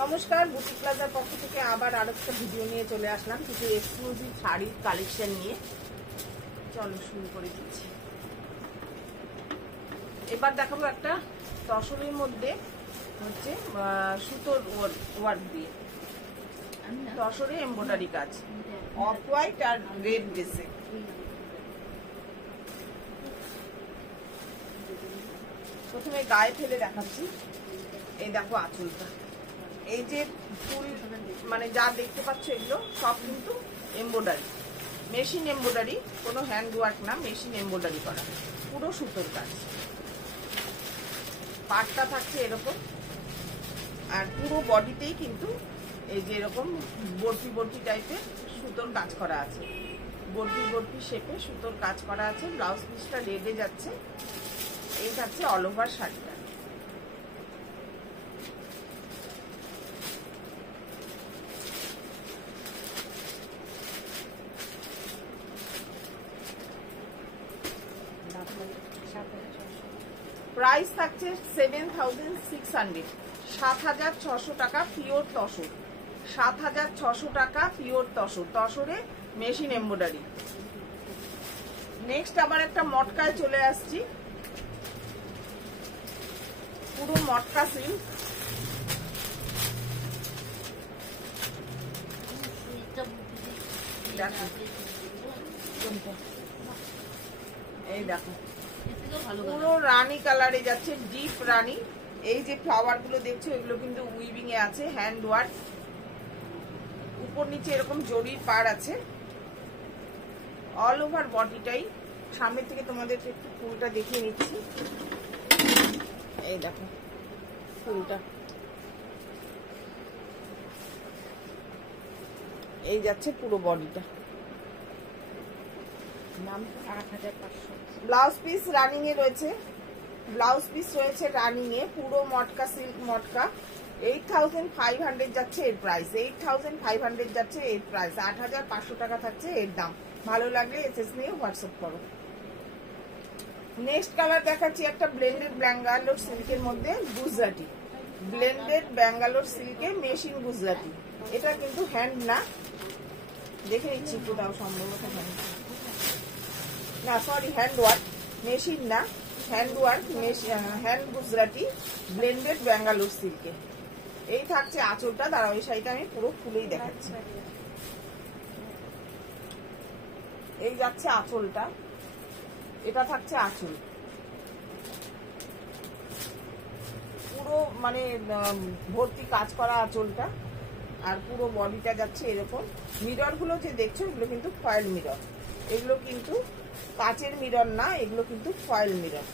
নমস্কার, বুটিক প্লাজার পক্ষ থেকে আবার আরেকটা ভিডিও নিয়ে চলে আসলাম কিছু এক্সক্লুসিভ শাড়ির কালেকশন নিয়ে। চলো শুরু করে দিচ্ছি। এবার দেখাবো একটা তসরের মধ্যে হচ্ছে সুতোর ওয়ার্ক দিয়ে তসরে এমব্রয়ডারি কাজ, অফ হোয়াইট আর রেড বেসে। প্রথমে গায়ে ফেলে দেখাচ্ছি। এই দেখো আঁচলটা, এই যে ফুল মানে যা দেখতে পাচ্ছ এগুলো সব কিন্তু এমব্রয়ডারি, মেশিন এমব্রয়ডারি, কোনো হ্যান্ড ওয়ার্ক না, মেশিন এমব্রয়ডারি করা, পুরো সুতোর কাজ। পাটটা থাকছে এরকম, আর পুরো বডিতেই কিন্তু এই যে এরকম বর্তি বর্তি টাইপের সুতোর কাজ করা আছে, বর্তি বর্তি শেপে সুতোর কাজ করা আছে। ব্লাউজ পিসটা রেডে যাচ্ছে। এই থাকছে অল ওভার শাড়িটা। প্রাইস থাকছে 7,600, 7,600 টাকা পিওর তসর, 7,600 টাকা পিওর তসর, তসরে মেশিন এমব্রয়ডারি। নেক্সট আবার একটা মটকায় চলে আসছি, পুরো মটকা সিল্ক। এই দেখো পুরো রানী কালারে যাচ্ছে, ডিপ রানী। এই যে ফ্লাওয়ার গুলো দেখছো এগুলো কিন্তু উইভিং এ আছে, হ্যান্ড ওয়ার্ক। উপর নিচে এরকম জরির পাড় আছে। অল ওভার বডিটাই। সামনের থেকে তোমাদেরকে একটু ফুলটা দেখিয়ে নিচ্ছি। এই দেখো ফুলটা, এই যাচ্ছে পুরো বডিটা। নাম 8,500। ব্লাউজ পিস রানিং এ রয়েছে, ব্লাউজ পিস রয়েছে রানিং এ, পুরো মটকা সিল্ক মটকা। 8,500 যাচ্ছে এর প্রাইস, 8,500 যাচ্ছে এর প্রাইস, 8,500 টাকা থাকছে এর দাম। ভালো লাগলে এসএস নিয়ে হোয়াটসঅ্যাপ করো। নেক্সট কালার দেখাচ্ছি একটা ব্লেন্ডেড ব্যাঙ্গালোর সিল্কের মধ্যে গুজরাটি, ব্লেন্ডেড ব্যাঙ্গালোর সিল্কে মেশিন গুজরাটি। এটা কিন্তু হ্যান্ড না, দেখে নিচ্ছি কোথাও সম্ভবত হ্যান্ড না, সরি হ্যান্ড ওয়ার্ক, মেশিন না, hand work, hand Gujarati blended Bangalore সিল্কে। এই থাকছে আঁচলটা। দাঁড়াও, এই শাড়িটা আমি পুরো খুলেই দেখাচ্ছি। এই যাচ্ছে আঁচলটা, এটা থাকছে আঁচল, পুরো মানে ভর্তি কাজ করা আঁচলটা। আর পুরো বডিটা যাচ্ছে এরকম। মিরর গুলো যে দেখছো এগুলো কিন্তু ফয়েল মিরর, এগুলো কিন্তু কাচের মিরর না, এগুলো কিন্তু foil mirror.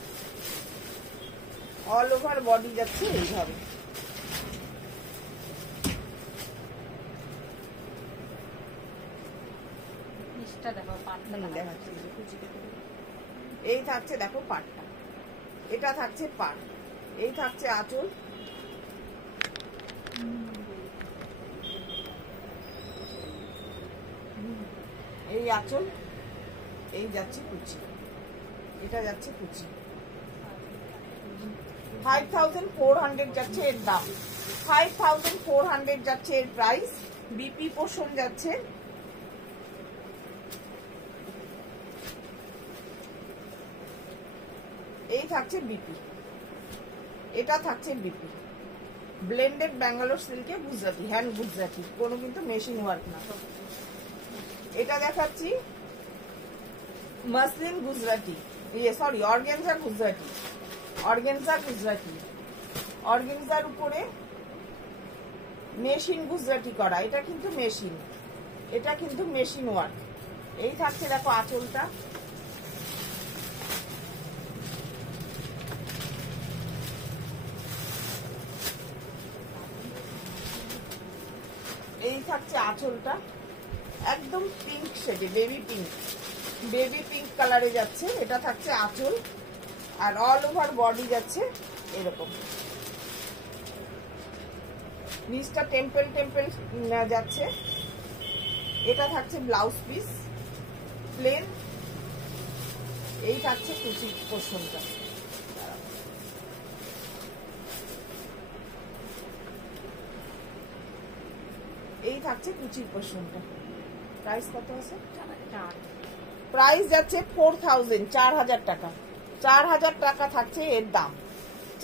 All over body যাচ্ছে এইভাবে। এই থাকছে দেখো পাটটা, এটা থাকছে পাট, এই থাকছে আঁচল। এই আঁচল, এই যাচ্ছে কুচি, এটা যাচ্ছে কুচি। 5,400 যাচ্ছে এর দাম, 5,400 যাচ্ছে এর প্রাইস। বিপি পোর্শন যাচ্ছে। এই থাকছে বিপি, এটা থাকছে বিপি, ব্লেন্ডেড ব্যাঙ্গালোর সিল্কে গুজরাটি, হ্যান্ড গুজরাটি, কোনো কিন্তু মেশিন ওয়ার্ক না। এটা দেখাচ্ছি muslin Gujarati, sorry organza Gujarati, organza Gujarati, অর্গানজার উপরে মেশিন গুজরাটি করা। এটা কিন্তু মেশিন, এটা কিন্তু মেশিন ওয়ার্ক। এই থাকছে দেখো আঁচলটা। এই থাকছে আঁচলটা, একদম পিঙ্ক শেডে, বেবি পিঙ্ক, বেবি পিঙ্ক কালারে যাচ্ছে। এটা থাকছে আঁচল, আর অল ওভার বডি যাচ্ছে এরকম। নিচটা টেম্পল টেম্পল যাচ্ছে। এটা থাকছে ব্লাউজ পিস প্লেন। এই থাকছে কুচি পোর্শনটা। থাকছে কুচির পোর্শনটা। প্রাইস কত আছে? প্রাইস যাচ্ছে 4000, 4000 টাকা। 4000 টাকা থাকছে এর দাম।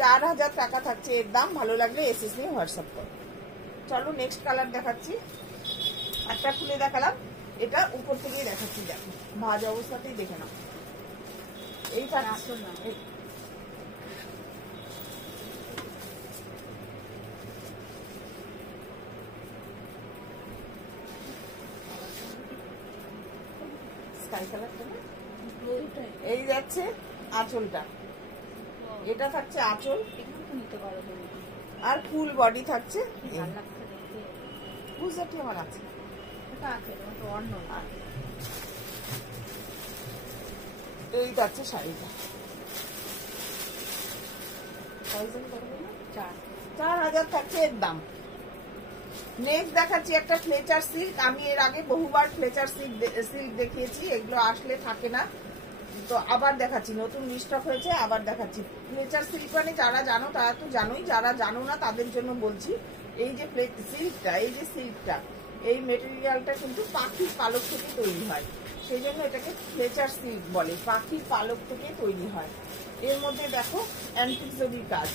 4000 টাকা থাকছে এর দাম। ভালো লাগলে এসএস নিয়ে হোয়াটসঅ্যাপ করো। চলো নেক্সট কালার দেখাচ্ছি। একটা খুলে দেখালাম, এটা উপর থেকেই দেখাচ্ছি। দেখো ভাজ অবস্থাতেই দেখে নাও। এইটা স্কাই কালারটা না, এই যাচ্ছে আঁচলটা। এটা থাকছে আঁচল আর ফুল বডি থাকছে। বুঝতে আমার আছে, এই যাচ্ছে শাড়িটা। 4000 থাকছে এর দাম। নেক্সট দেখাচ্ছি একটা ফ্লেচার সিল্ক। আমি এর আগে বহুবার ফ্লেচার সিল্ক দেখিয়েছি, এগুলো আসলে থাকে না, তো আবার দেখাচ্ছি। নতুন স্টক হয়েছে, আবার দেখাচ্ছি। ফ্লেচার সিল্ক মানে যারা জানো তারা তো জানোই, যারা জানো না তাদের জন্য বলছি। এই যে সিল্কটা, এই যে সিল্কটা, এই মেটেরিয়ালটা কিন্তু পাখির পালক থেকে তৈরি হয়, সেই জন্য এটাকে ফ্লেচার সিল্ক বলে। পাখির পালক থেকে তৈরি হয়। এর মধ্যে দেখো অ্যান্টিক জরির কাজ,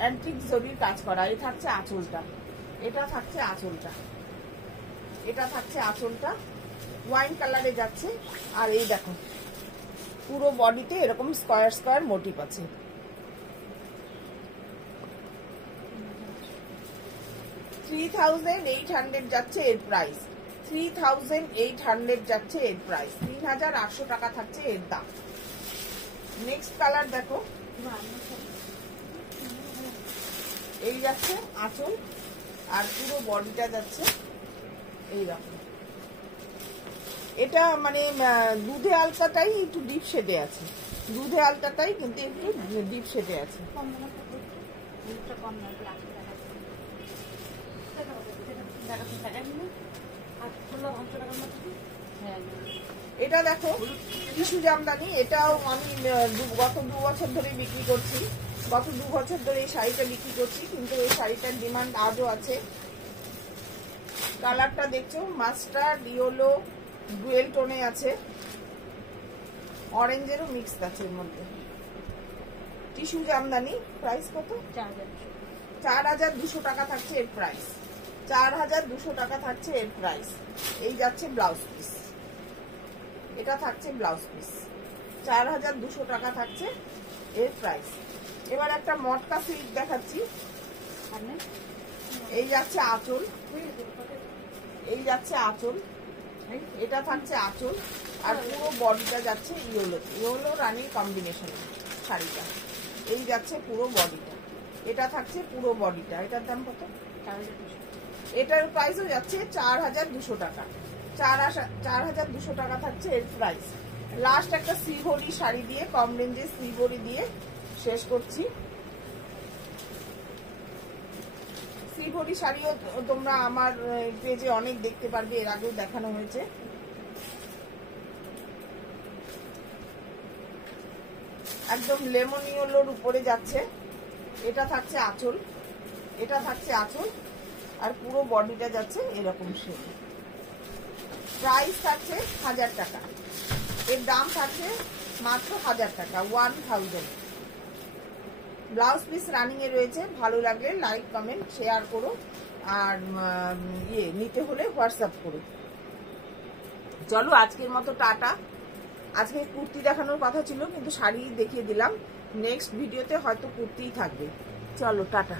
অ্যান্টিক জরির কাজ করা। এই থাকছে আঁচলটা, এটা থাকছে আঁচলটা, এটা থাকছে আঁচলটা। ওয়াইন কালারে যাচ্ছে। আর এই দেখো পুরো বডিতে এরকম স্কয়ার স্কয়ার মোটিভ আছে। $3800 যাচ্ছে এর প্রাইস। 3800 যাচ্ছে এর প্রাইস। 3800 টাকা থাকছে এর দাম। নেক্সট কালার দেখো, এই যাচ্ছে আঁচল আর পুরো বডিটা যাচ্ছে এইরকম। এটা মানে দুধে আলতাটাই একটু ডিপ শেডে আছে, দুধে আলতাটাই কিন্তু একটু ডিপ শেডে আছে। এটা দেখো টিস্যু জামদানি। এটাও আমি গত 2 বছর ধরে বিক্রি করছি। গত 2 বছর ধরে এই শাড়িটা বিক্রি করছি, কিন্তু এই শাড়িটার ডিমান্ড আজও আছে। কালারটা দেখছো মাস্টার্ড, ইয়েলো, ডুয়েল টোনে আছে, অরেঞ্জেরও মিক্স আছে এর মধ্যে। টিস্যু জামদানি। প্রাইস কত? 4200 টাকা থাকছে এর প্রাইস। 4200 টাকা থাকছে এর প্রাইস। এই যাচ্ছে ব্লাউজ পিস, এটা থাকছে ব্লাউজ পিস। 4200 টাকা থাকছে এর প্রাইস। এবার একটা মটকা সিল্ক দেখাচ্ছি। এই যাচ্ছে আঁচল, এই যাচ্ছে আঁচল, এটা থাকছে আঁচল আর পুরো বডিটা যাচ্ছে ইয়েলো, ইয়েলো রানী কম্বিনেশন শাড়িটা। এই যাচ্ছে পুরো বডিটা, এটা থাকছে পুরো বডিটা। এটার দাম কত? এটার প্রাইসও যাচ্ছে 4200 টাকা। 4200 টাকা থাকছে এর প্রাইস। লাস্ট একটা শ্রীভরি শাড়ি দিয়ে, কম রেঞ্জের শ্রীভরি দিয়ে শেষ করছি। শ্রীভরি শাড়িও তোমরা আমার পেজে অনেক দেখতে পারবে, এর আগেও দেখানো হয়েছে। একদম লেমন ইয়েলোর উপরে যাচ্ছে। এটা থাকছে আঁচল, এটা থাকছে আঁচল আর পুরো বডিটা যাচ্ছে এরকম শেড। প্রাইস থাকছে 1000 টাকা, এর দাম থাকছে মাত্র 1000 টাকা, 1000। ব্লাউজ পিস রানিং এ রয়েছে। ভালো লাগলে লাইক, কমেন্ট, শেয়ার করো আর নিতে হলে হোয়াটসঅ্যাপ করো। চলো আজকের মতো টাটা। আজকে কুর্তি দেখানোর কথা ছিল কিন্তু শাড়ি দেখিয়ে দিলাম। নেক্সট ভিডিওতে হয়তো কুর্তিই থাকবে। চলো টাটা।